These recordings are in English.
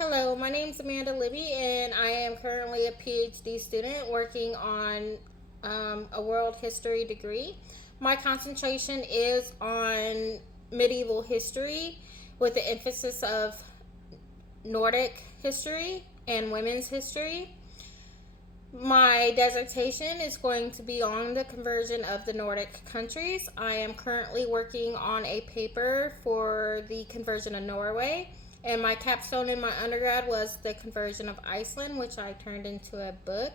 Hello, my name is Amanda Libby, and I am currently a PhD student working on a world history degree. My concentration is on medieval history with the emphasis of Nordic history and women's history. My dissertation is going to be on the conversion of the Nordic countries. I am currently working on a paper for the conversion of Norway, and my capstone in my undergrad was the conversion of Iceland, which I turned into a book.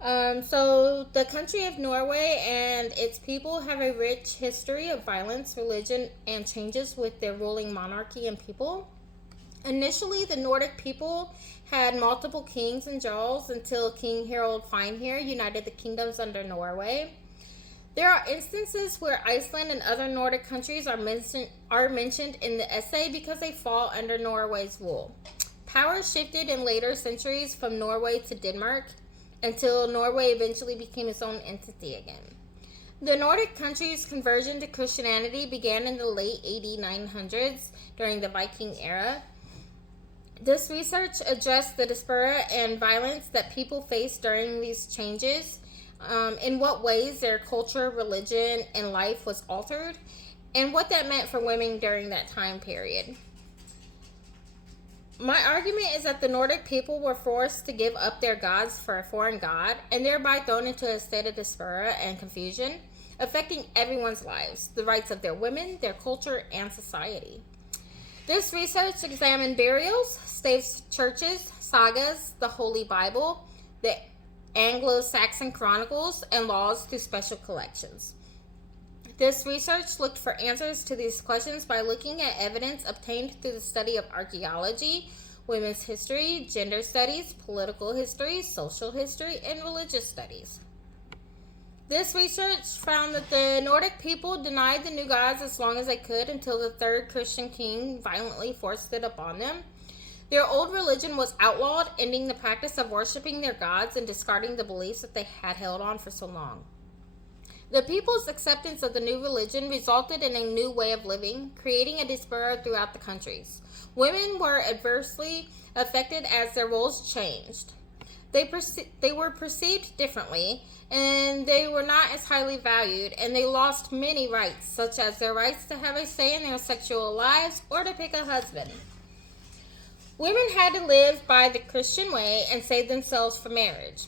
So the country of Norway and its people have a rich history of violence, religion, and changes with their ruling monarchy and people. Initially, the Nordic people had multiple kings and jarls until King Harald Finehair united the kingdoms under Norway. There are instances where Iceland and other Nordic countries are mentioned in the essay because they fall under Norway's rule. Power shifted in later centuries from Norway to Denmark until Norway eventually became its own entity again. The Nordic countries' conversion to Christianity began in the late AD 900s during the Viking era. This research addressed the diaspora and violence that people faced during these changes, in what ways their culture, religion, and life was altered, and what that meant for women during that time period. My argument is that the Nordic people were forced to give up their gods for a foreign god, and thereby thrown into a state of diaspora and confusion, affecting everyone's lives, the rights of their women, their culture, and society. This research examined burials, state churches, sagas, the Holy Bible, the Anglo-Saxon Chronicles, and laws through special collections. This research looked for answers to these questions by looking at evidence obtained through the study of archaeology, women's history, gender studies, political history, social history, and religious studies. This research found that the Nordic people denied the new gods as long as they could until the third Christian king violently forced it upon them. Their old religion was outlawed, ending the practice of worshiping their gods and discarding the beliefs that they had held on for so long. The people's acceptance of the new religion resulted in a new way of living, creating a diaspora throughout the countries. Women were adversely affected as their roles changed. They were perceived differently, and they were not as highly valued, and they lost many rights, such as their rights to have a say in their sexual lives or to pick a husband. Women had to live by the Christian way and save themselves for marriage.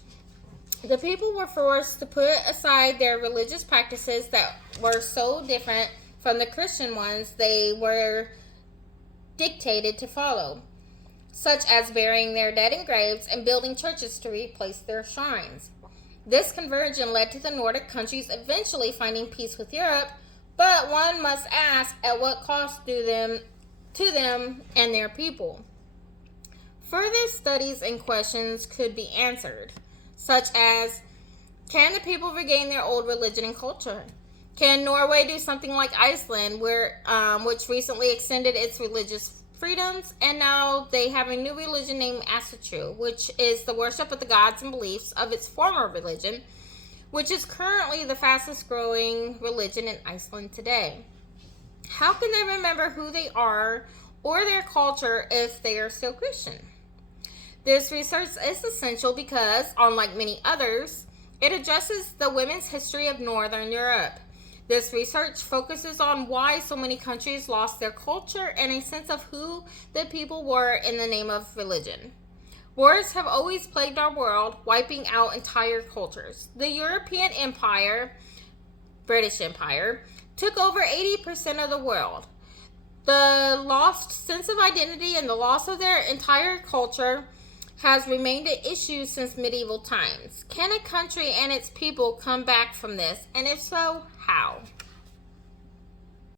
The people were forced to put aside their religious practices that were so different from the Christian ones they were dictated to follow, such as burying their dead in graves and building churches to replace their shrines. This conversion led to the Nordic countries eventually finding peace with Europe, but one must ask at what cost to them and their people. Further studies and questions could be answered, such as, can the people regain their old religion and culture? Can Norway do something like Iceland, which recently extended its religious freedoms, and now they have a new religion named Asatru, which is the worship of the gods and beliefs of its former religion, which is currently the fastest growing religion in Iceland today. How can they remember who they are or their culture if they are still Christian? This research is essential because, unlike many others, it addresses the women's history of Northern Europe. This research focuses on why so many countries lost their culture and a sense of who the people were in the name of religion. Wars have always plagued our world, wiping out entire cultures. The European Empire, British Empire, took over 80% of the world. The lost sense of identity and the loss of their entire culture has remained an issue since medieval times. Can a country and its people come back from this? And if so, how?